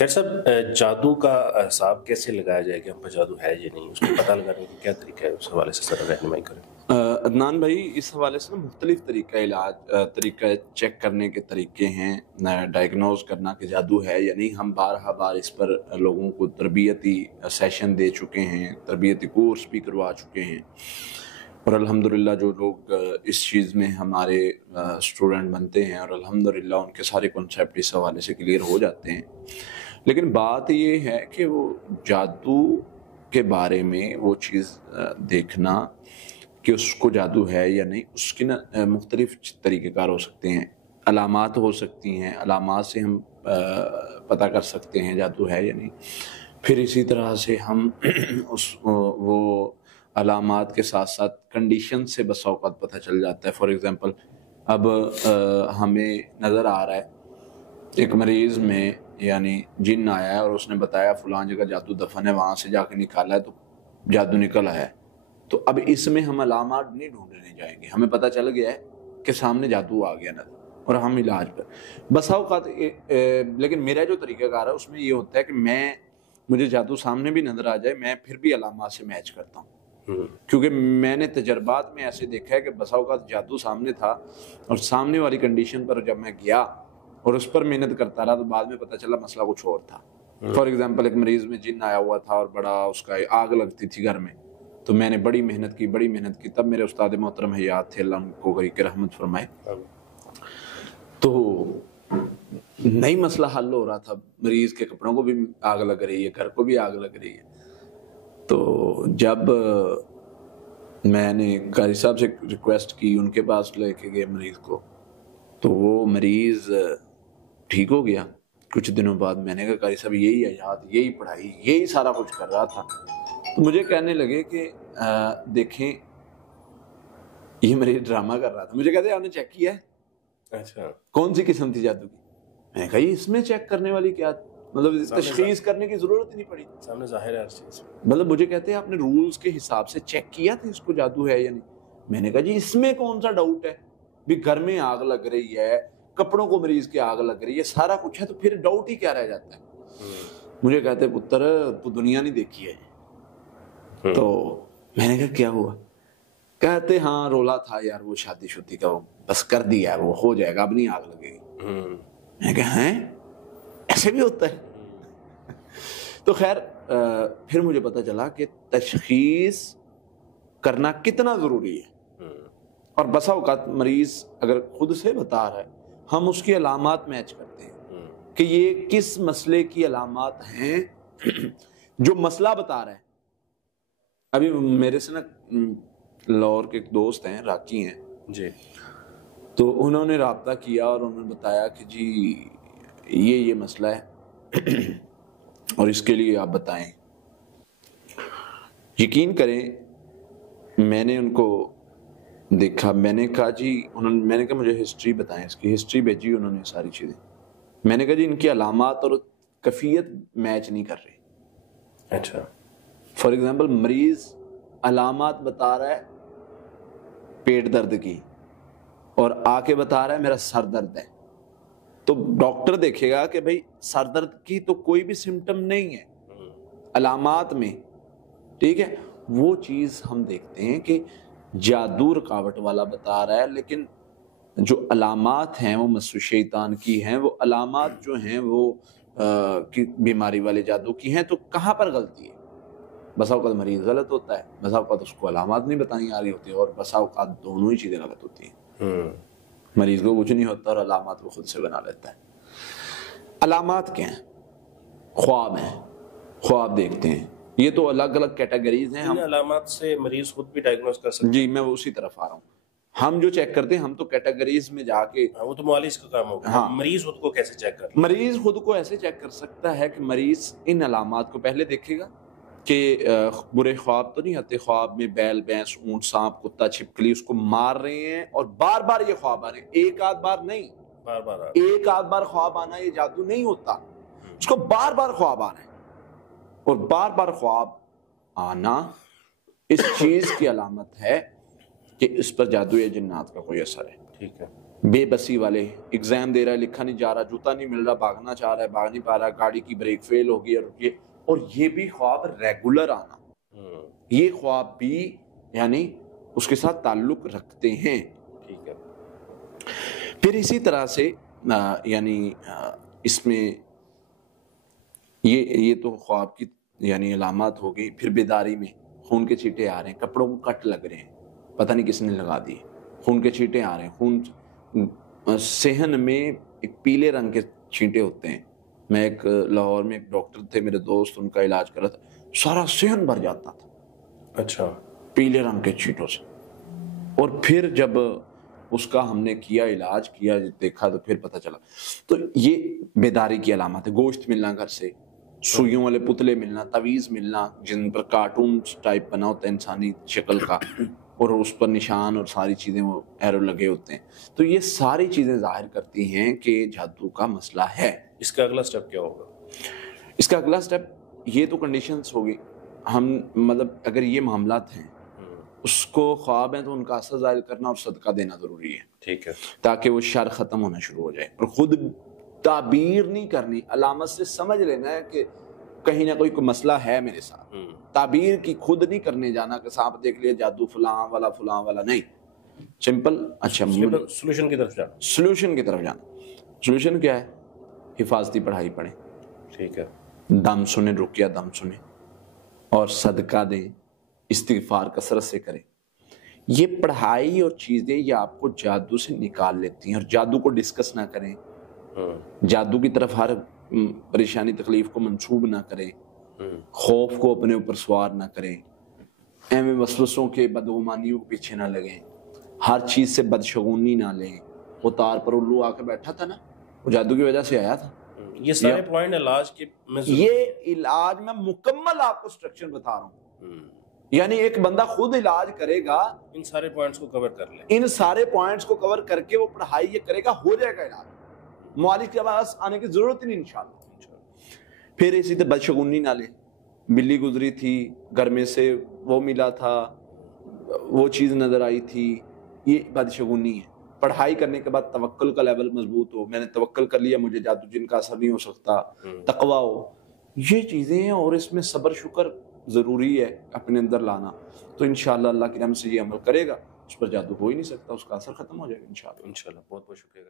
Doctor صاحب جادو کا حساب کیسے لگایا جائے کہ ہم پہ جادو ہے یا نہیں، اس کو پتہ لگانے کا کیا طریقہ ہے، اس حوالے سے ذرا رہنمائی کریں۔ عدنان بھائی، اس حوالے سے مختلف طریقہ چیک کرنے کے طریقے ہیں، ڈائگنوز کرنا کہ جادو ہے یا نہیں۔ ہم بار اس پر لوگوں کو تربیتی سیشن دے چکے ہیں، تربیتی کورس بھی کروا چکے ہیں، اور الحمدللہ جو لوگ اس چیز میں ہمارے اسٹوڈنٹ بنتے ہیں اور الحمدللہ ان کے سارے کنسیپٹ اس حوالے سے کلیئر ہو جاتے ہیں۔ لیکن بات یہ ہے کہ وہ جادو کے بارے میں وہ چیز دیکھنا کہ اس کو جادو ہے یا نہیں، اس کی مختلف طریقہ کار ہو سکتے ہیں، علامات ہو سکتی ہیں، علامات سے ہم پتہ کر سکتے ہیں جادو ہے یا نہیں۔ پھر اسی طرح سے ہم وہ علامات کے ساتھ ساتھ کنڈیشن سے بس اوقات پتہ چل جاتا ہے۔ فار ایگزامپل اب ہمیں نظر آ رہا ہے ایک مریض میں یعنی جن آیا ہے اور اس نے بتایا فلاں جگہ جادو دفن ہے، وہاں سے جا کے نکالا ہے تو جادو نکل آیا ہے، تو اب اس میں ہم علامات نہیں ڈھونڈنے جائیں گے، ہمیں پتہ چل گیا ہے کہ سامنے جادو آ گیا نظر اور ہم علاج پر بس اوقات۔ لیکن میرا جو طریقہ کار ہے اس میں یہ ہوتا ہے کہ مجھے جادو سامنے بھی نظر آ جائے، میں پھر بھی علامات سے میچ کرتا ہوں، کیونکہ میں نے تجربات میں ایسے دیکھا ہے کہ بسا اوقات جادو سامنے تھا اور سامنے والی کنڈیشن پر جب میں گیا اور اس پر محنت کرتا رہا تو بعد میں پتہ چلا مسئلہ کچھ اور تھا۔ فار ایگزامپل ایک مریض میں جن آیا ہوا تھا اور بڑا اس کا آگ لگتی تھی گھر میں، تو میں نے بڑی محنت کی، تب میرے استاد محترم حیات تھے، اللہ ان کو غریق کے رحمت فرمائے، تو نئی مسئلہ حل ہو رہا تھا، مریض کے کپڑوں کو بھی آگ لگ رہی ہے، گھر کو بھی آگ لگ رہی ہے۔ تو جب میں نے قاری صاحب سے ریکویسٹ کی، ان کے پاس لے کے گئے مریض کو، تو وہ مریض ٹھیک ہو گیا۔ کچھ دنوں بعد میں نے کہا قاری صاحب یہی حیات، یہی پڑھائی، یہی سارا کچھ کر رہا تھا، تو مجھے کہنے لگے کہ دیکھیں یہ مریض ڈرامہ کر رہا تھا۔ مجھے کہتے ہیں آپ نے چیک کیا ہے؟ اچھا، کون سی قسم تھی جادو کی؟ میں نے کہا یہ اس میں چیک کرنے والی کیا، مطلب تشخیص کرنے کی ضرورت ہی نہیں پڑی، سامنے ظاہر ہے ہر چیز۔ مطلب مجھے کہتے ہیں آپ نے رولز کے حساب سے چیک کیا تھا اس کو جادو ہے یا نہیں؟ میں نے کہا جی اس میں کون سا ڈاؤٹ ہے، بھی گھر میں آگ لگ رہی ہے، کپڑوں کو مریض کی آگ لگ رہی ہے، سارا کچھ ہے، تو پھر ڈاؤٹ ہی کیا رہ جاتا ہے؟ مجھے کہتے پتر تو دنیا نہیں دیکھی ہے۔ تو میں نے کہا کیا ہوا؟ کہتے ہاں رولا تھا یار، وہ شادی شدی کا وہ بس کر دیا ہے، وہ ہو جائے گا، اب نہیں آگ لگے گی۔ میں نے کہا ہیں ایسے بھی ہوتا ہے؟ تو خیر پھر مجھے پتا چلا کہ تشخیص کرنا کتنا ضروری ہے، اور بسا اوقات مریض اگر خود سے بتا رہا ہے ہم اس کی علامات میچ کرتے ہیں کہ یہ کس مسئلے کی علامات ہیں جو مسئلہ بتا رہا ہے۔ ابھی میرے سے نا لاہور کے ایک دوست ہیں، راکی ہیں جی، تو انہوں نے رابطہ کیا اور انہوں نے بتایا کہ جی یہ مسئلہ ہے اور اس کے لیے آپ بتائیں۔ یقین کریں میں نے ان کو دیکھا، میں نے کہا جی میں نے کہا مجھے ہسٹری بتائیں، اس کی ہسٹری بھیجی انہوں نے ساری چیزیں۔ میں نے کہا جی ان کی علامات اور کیفیت میچ نہیں کر رہی۔ اچھا، فار ایگزامپل مریض علامات بتا رہا ہے پیٹ درد کی اور آ کے بتا رہا ہے میرا سر درد ہے، تو ڈاکٹر دیکھے گا کہ بھئی سر درد کی تو کوئی بھی سمٹم نہیں ہے علامات میں، ٹھیک ہے، وہ چیز ہم دیکھتے ہیں کہ جادو رکاوٹ والا بتا رہا ہے، لیکن جو علامات ہیں وہ مس شیطان کی ہیں، وہ علامات جو ہیں وہ بیماری والے جادو کی ہیں، تو کہاں پر غلطی ہے؟ بسا اوقات مریض غلط ہوتا ہے، بسا اوقات اس کو علامات نہیں بتانی آ رہی ہوتی، اور بسا اوقات دونوں ہی چیزیں غلط ہوتی ہیں۔ مریض کو کچھ نہیں ہوتا اور علامات وہ خود سے بنا لیتا ہے۔ علامات کیا ہیں؟ خواب ہیں، خواب دیکھتے ہیں، یہ تو الگ الگ کیٹیگریز ہیں۔ ان علامات سے مریض خود بھی ڈائگنوز کر سکتے ہیں؟ جی میں اسی طرف آ رہا ہوں۔ ہم جو چیک کرتے ہیں ہم تو کیٹیگریز میں جا کے، وہ تو معالج کا کام ہوگا۔ ہاں، مریض خود کو کیسے چیک کر؟ مریض خود کو ایسے چیک کر سکتا ہے کہ مریض ان علامات کو پہلے دیکھے گا کہ برے خواب تو نہیں آتے، خواب میں بیل، بھینس، اونٹ، سانپ، کتا، چھپکلی اس کو مار رہے ہیں اور بار بار یہ خواب آ رہے ہیں، ایک آدھ بار نہیں، بار بار ایک آدھ بار خواب آنا یہ جادو نہیں ہوتا، اس کو بار بار خواب آ رہے ہیں، اور بار بار خواب آنا اس چیز کی علامت ہے کہ اس پر جادو یا جنات کا کوئی اثر ہے۔ ٹھیک ہے۔ بے بسی والے، ایگزام دے رہا ہے، لکھا نہیں جا رہا، جوتا نہیں مل رہا، بھاگنا چاہ رہا ہے، بھاگ نہیں پا رہا، گاڑی کی بریک فیل ہو گئی، اور یہ بھی خواب ریگولر آنا، یہ خواب بھی یعنی اس کے ساتھ تعلق رکھتے ہیں. ٹھیک ہے. پھر اسی طرح سے یعنی اس میں یہ تو خواب کی یعنی علامات ہو گئی. پھر بیداری میں خون کے چھینٹے آ رہے ہیں، کپڑوں کو کٹ لگ رہے ہیں، پتہ نہیں کس نے لگا دیے، خون کے چھینٹے آ رہے ہیں، خون صحن میں ایک پیلے رنگ کے چھینٹے ہوتے ہیں. میں ایک لاہور میں ایک ڈاکٹر تھے میرے دوست، ان کا علاج کر رہا تھا، سارا صحن بھر جاتا تھا اچھا پیلے رنگ کے چھینٹوں سے. اور پھر جب اس کا ہم نے کیا علاج کیا، دیکھا تو پھر پتہ چلا. تو یہ بیداری کی علامت ہے. گوشت ملنا گھر سے، سوئیوں والے پتلے ملنا، تعویذ ملنا جن پر کارٹون ٹائپ بنا ہوتا ہے انسانی شکل کا، اور اس پر نشان اور ساری چیزیں وہ ایرو لگے ہوتے ہیں. تو یہ ساری چیزیں ظاہر کرتی ہیں کہ جادو کا مسئلہ ہے. اس کا اگلا سٹیپ کیا ہوگا؟ اس کا اگلا سٹیپ یہ تو کنڈیشنز ہوگی. ہم مطلب اگر یہ معاملات ہیں، اس کو خواب ہیں تو ان کا اثر ظاہر کرنا اور صدقہ دینا ضروری ہے. ٹھیک ہے. تاکہ وہ شر ختم ہونا شروع ہو جائے. اور خود تعبیر نہیں کرنی، علامت سے سمجھ لینا ہے کہ کہیں نہ کوئی مسئلہ ہے میرے ساتھ. تعبیر کی خود نہیں کرنے جانا کہ سانپ دیکھ لیا جادو فلاں والا نہیں. سمپل. اچھا سولوشن کی طرف جانا. سولوشن کی طرف جانا. سولوشن کیا ہے؟ حفاظتی پڑھائی پڑھیں. ٹھیک ہے. دم سنیں، رقیہ دم سنیں، اور صدقہ دیں، استغفار کثرت سے کریں. یہ پڑھائی اور چیزیں یہ آپ کو جادو سے نکال لیتی ہیں. اور جادو کو ڈسکس نہ کریں، جادو کی طرف ہر پریشانی تکلیف کو منسوب نہ کریں، خوف کو اپنے اوپر سوار نہ کریں، اہم وسوسوں کے بدگمانیوں کے پیچھے نہ لگیں، ہر چیز سے بدشگونی نہ لیں. وہ تار پر الو آ کے بیٹھا تھا نا، وہ جادو کی وجہ سے آیا تھا. یہ سارے پوائنٹ علاج کے یہ علاج میں مکمل آپ کو سٹرکچر بتا رہا ہوں. یعنی ایک بندہ خود علاج کرے گا، ان سارے پوائنٹس کو کور کر لے، ان سارے پوائنٹس کو کور کر کے وہ پڑھائی یہ کرے گا، ہو جائے گا علاج. معالج کے پاس آنے کی ضرورت ہی نہیں انشاءاللہ. پھر اسی طرح بدشگونی نہ لے. بلی گزری تھی گھر میں سے، وہ ملا تھا، وہ چیز نظر آئی تھی، یہ بدشگونی ہے. پڑھائی کرنے کے بعد توکل کا لیول مضبوط ہو، میں نے توکل کر لیا، مجھے جادو جن کا اثر نہیں ہو سکتا، تقوی ہو. یہ چیزیں ہیں، اور اس میں صبر شکر ضروری ہے اپنے اندر لانا. تو انشاءاللہ اللہ کی رحمت سے یہ عمل کرے گا، اس پر جادو ہو ہی نہیں سکتا، اس کا اثر ختم ہو جائے گا انشاءاللہ. انشاءاللہ. بہت بہت شکریہ.